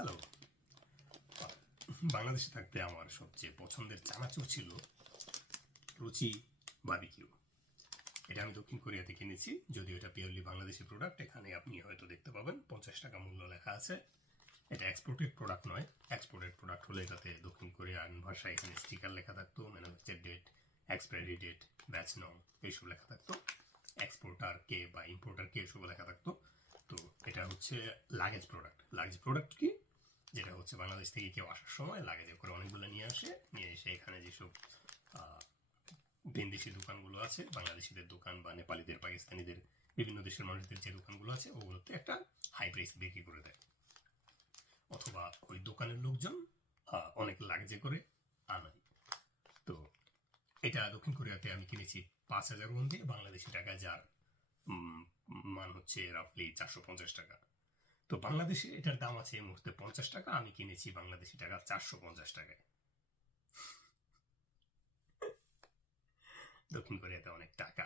Hello. বাংলাদেশে থাকতে আমার সবচেয়ে পছন্দের চানাচুর ছিল রুচি বারবিকিউ। এটা আমি দক্ষিণ কোরিয়াতে কিনেছি, যদিও এটা পিওরলি বাংলাদেশি প্রোডাক্ট। এখানে আপনি হয়তো দেখতে পাবেন 50 টাকা মূল্য লেখা আছে। এটা এক্সপোর্টেড প্রোডাক্ট নয়। এক্সপোর্টেড প্রোডাক্ট হলে এটাতে দক্ষিণ কোরিয়ান ভাষায় এখানে স্টিকার লেখা থাকতো, manufacture date, expiry date, batch নং এইসব লেখা থাকতো। এক্সপোর্টার কে বা ইম্পোর্টার কে এসব লেখা থাকতো। তো এটা হচ্ছে লাগেজ প্রোডাক্ট। লাগেজ প্রোডাক্ট কি? যেটা হচ্ছে বাংলাদেশ থেকে কেউ আসার সময় লাগেজে করে অনেকগুলো নিয়ে এসে এখানে যেসব ভিনদেশি দোকানগুলো আছে, বাংলাদেশিদের দোকান বা নেপালিদের, পাকিস্তানিদের, বিভিন্ন দেশের মানুষদের যে দোকানগুলো আছে ওগুলোতে একটা হাই প্রাইস বিক্রি করে দেয়, অথবা ওই দোকানের লোকজন অনেক লাগেজে করে আনায়। তো এটা দক্ষিণ কোরিয়াতে আমি কিনেছি 5,000 ওয়ান দিয়ে, বাংলাদেশি টাকা যার মান হচ্ছে রাফলি 450 টাকা। তো বাংলাদেশে এটার দাম আছে এই মুহূর্তে 50 টাকা, আমি কিনেছি বাংলাদেশি টাকা 450 টাকায়। দক্ষিণ কোরিয়াতে অনেক টাকা।